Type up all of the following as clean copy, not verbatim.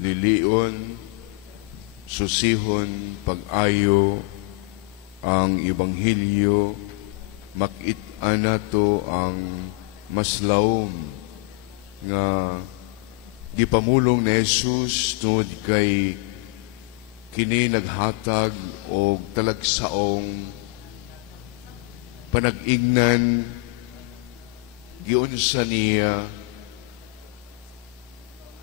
lilion, susihon, pag-ayo, ang Ebanghelyo, makit-an nato ang maslawom nga gipamulong ni Jesus tungod kay kini naghatag og talagsaong panag-ignan giunsa niya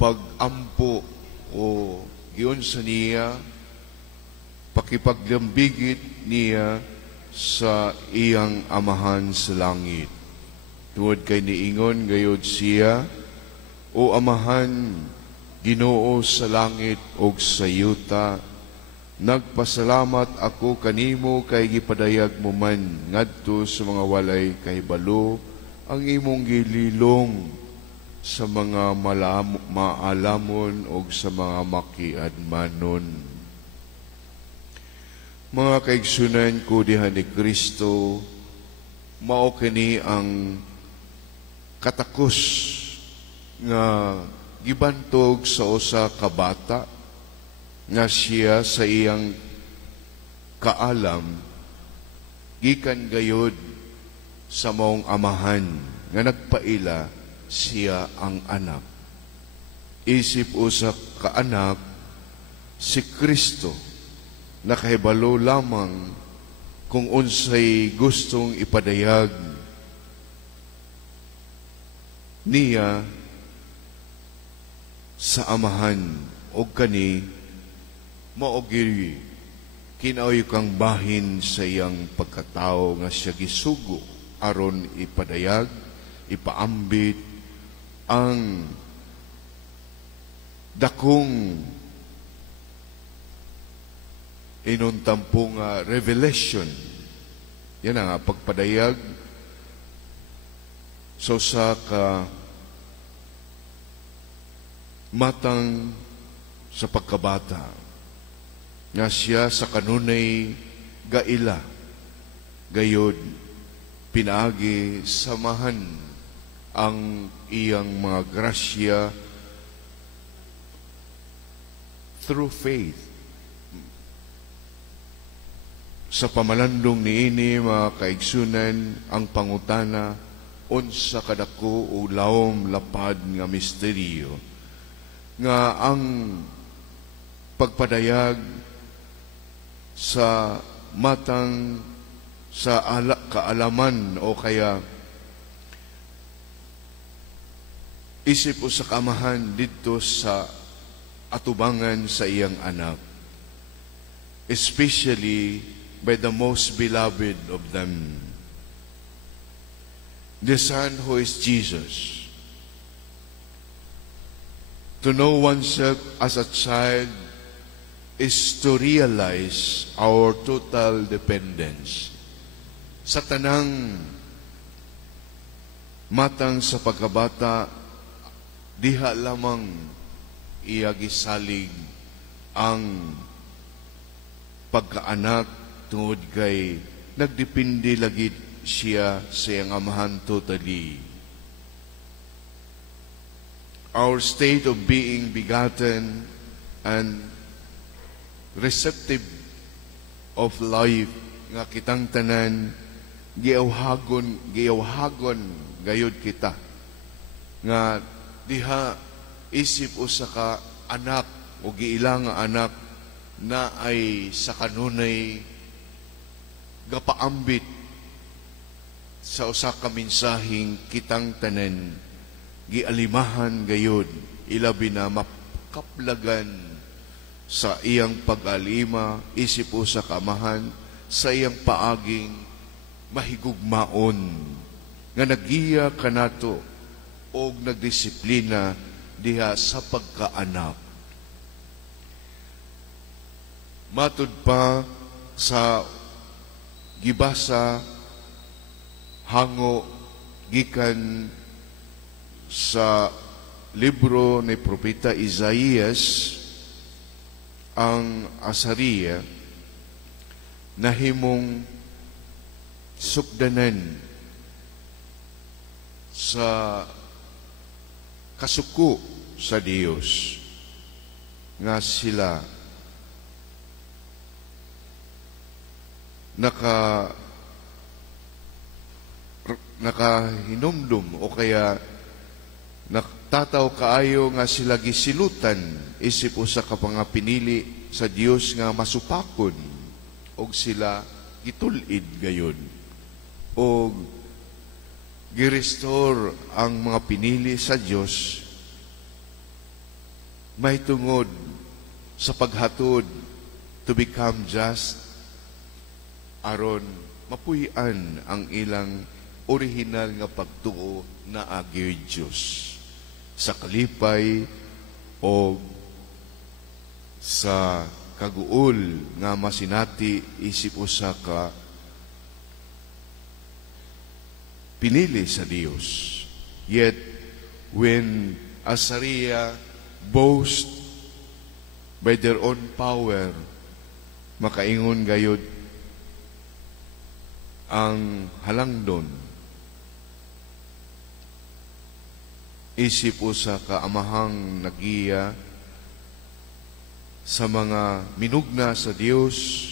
pag-ampo o giunsa niya pakipaglambigit niya sa iyang amahan sa langit. Tungod kay niingon gayud siya, O Amahan, Ginoo sa langit ug sa yuta, nagpasalamat ako kanimo kay gipadayag mo man ngadto sa mga walay kahibalo ang imong gililong sa mga maalamon ug sa mga makiadmanon. Mga kaigsunan ko diha ni Kristo, mao kini ang katakos nga gibantog sa usa ka bata nga siya sa iyang kaalam gikan gayud sa maong amahan nga nagpaila siya ang anak. Isip usa ka anak si Kristo nakahibalo lamang kung unsay gustong ipadayag niya sa amahan o kani maogi kinaoy kang bahin sa iyang pagkatao nga siya gisugo aron ipadayag, ipaambit ang dakong inuntampo nga revelation. Yan nga pagpadayag so sa ka matang sa pagkabata nga siya sa kanunay gaila gayod pinaagi samahan ang iyang mga grasya through faith. Sa pamalandong niini mga kaigsunan ang pangutana unsa kadako o lawom lapad nga misteryo nga ang pagpadayag sa matang sa kaalaman o kaya isip o sa kamahan dito sa atubangan sa iyang anak, especially by the most beloved of them, the Son who is Jesus. To know oneself as a child is to realize our total dependence. Sa tanang matang sa pagkabata, diha lamang iya gisalig ang pagkaanak tungod kay nagdepende lagi siya sa iyang amahan totally. Our state of being begotten and receptive of life nga kitang tanan giawhagon gayud kita nga diha isip usa ka anak o giilang nga anak na ay sa kanunay gapaambit sa usa ka mensaheng kitang tanan gialimahan gayud ilabi na makaplagan sa iyang pag-alima isip usa ka amahan sa iyang paaging mahigugmaon nga nagiya kanato og nagdisiplina diha sa pagkaanak. Matud pa sa gibasa hango gikan sa libro ni Propeta Isaías, ang Asariya nahimong sukdanan sa kasuko sa Dios. nga sila nakahinumdum o kaya tataw kaayo nga sila gisilutan isip usa ka mga pinili sa Dios nga masupakon og sila gitulid gayon og girestore ang mga pinili sa Dios may tungod sa paghatod to become just aron mapuy-an ang ilang original nga pagtuo na agi Diyos sa kalipay o sa kaguol nga masinati isip usa ka pinili sa Dios. Yet when Assyria boast by their own power, makaingon gayud ang halangdon isip usa ka amahang nagiya sa mga minugna sa Dios.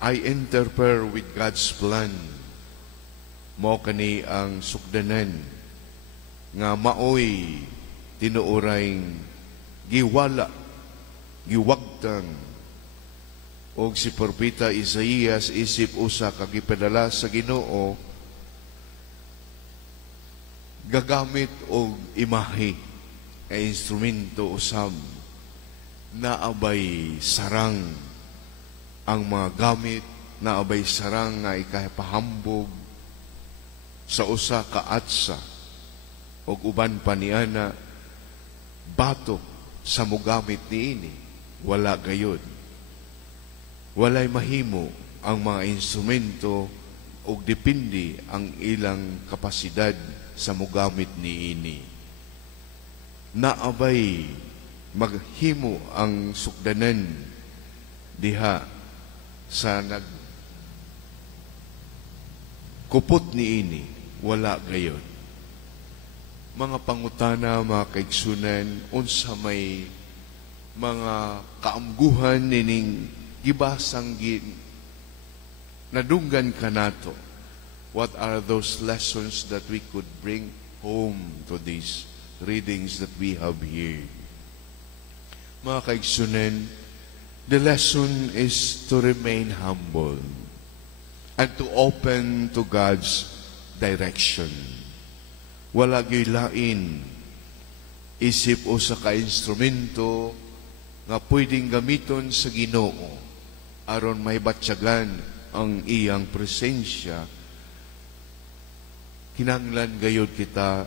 I interfere with God's plan. Mao kani ang sukdanan nga maoy tinuorayng giwala, giwagtang og si Propeta Isaías isip usa ka gipadala sa Ginoo gagamit og imahe nga instrumento usab naabay sarang ang mga gamit naabay sarang nga ikapahambog sa usa ka atsa og uban pa niana batok sa mugamit niini wala gayud walay mahimo ang mga instrumento og depende ang ilang kapasidad sa mugamit niini naabay maghimo ang sukdanan diha sa kupot niini wala gayon mga pangutana mga kaigsunan unsa may mga kaamguhan nining gibasang nadunggan kanato. What are those lessons that we could bring home to these readings that we have here? Mga kaigsunan, the lesson is to remain humble and to open to God's direction. Wala gilain isip o sa ka-instrumento nga pwedeng gamiton sa Ginoo aron may batyagan ang iyang presensya. Kinahanglan gayud kita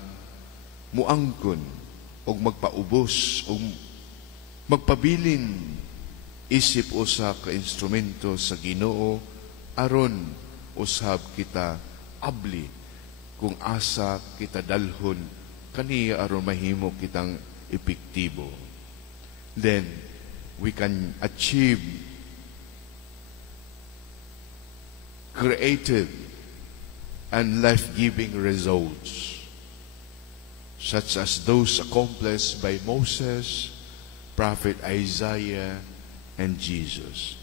muangkon og magpaubos og magpabilin isip usa ka instrumento sa Ginoo aron usab kita abli kung asa kita dalhon kaniya aron mahimo kitang epektibo. Then we can achieve creative and life-giving results, such as those accomplished by Moses, Prophet Isaiah, and Jesus.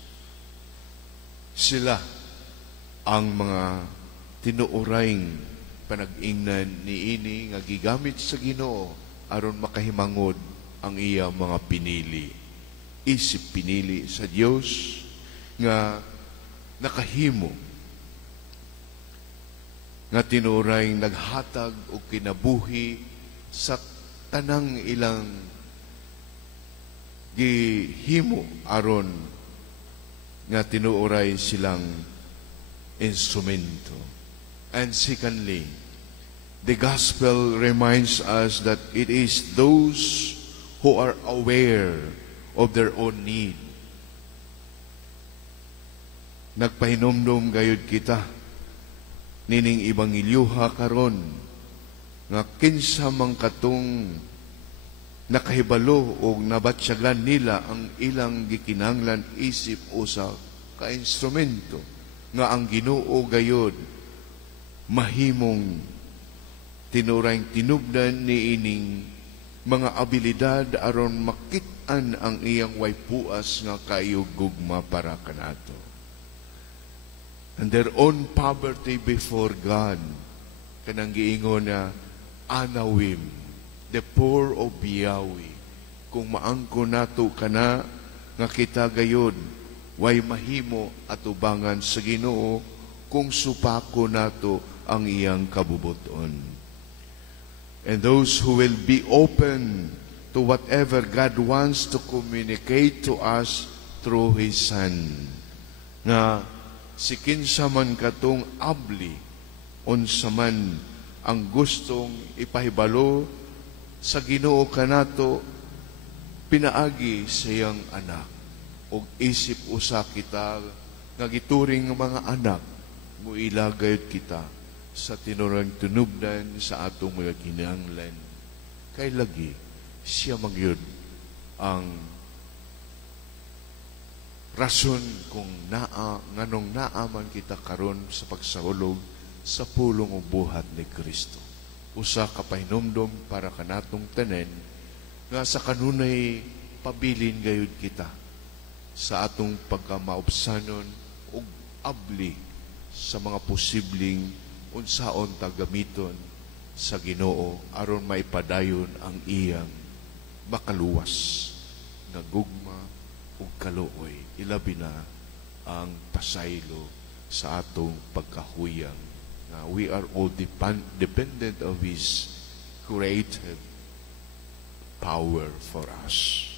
Sila ang mga tinuorayng panag-ingnan niini nga gigamit sa Ginoo aron makahimangod ang iya mga pinili. Isip pinili sa Dios nga nakahimo nga tinurayng naghatag og kinabuhi sa tanang ilang gihimo aron nga tinuoray silang instrumento. And secondly, the gospel reminds us that it is those who are aware of their own need. Nagpahinomdom gayud kita nining ebanghelyoha karon nga kinsa man katong nakahibalo o nabatsyagan nila ang ilang gikinahanglan isip usa ka instrumento nga ang Ginoo gayud mahimong tinurayng tinubdan niining mga abilidad aron makit-an ang iyang way puas nga kayo gugma para kanato. And their own poverty before God, kanang giingon na anawim, the poor of Yahweh. Kung maangko nato kana nga kita gayod, way mahimo at ubangan sa Ginoo kung supako nato ang iyang kabubuton. And those who will be open to whatever God wants to communicate to us through His Son, na si kinsa man katong abli, unsa man ang gustong ipahibalo sa Ginoo kanato, pinaagi sa iyang anak. Og isip usa kita nga gituring nga mga anak, muilagayod kita sa tinurang tunubdan sa atong mga kinahanglan. Kay lagi siya magyud ang rason kung nganong naaman kita karon sa pagsahulog sa pulong o buhat ni Kristo. Usa ka pahinumdom para kanatong tanen nga sa kanunay pabilin gayud kita sa atong pagkamaubsanon ug abli sa mga posibleng unsaon ta gamiton sa Ginoo aron maipadayon ang iyang makaluwas nga gugma ug kaluoy, ilabi na ang pasaylo sa atong pagkahuyang nga we are all dependent of His creative power for us.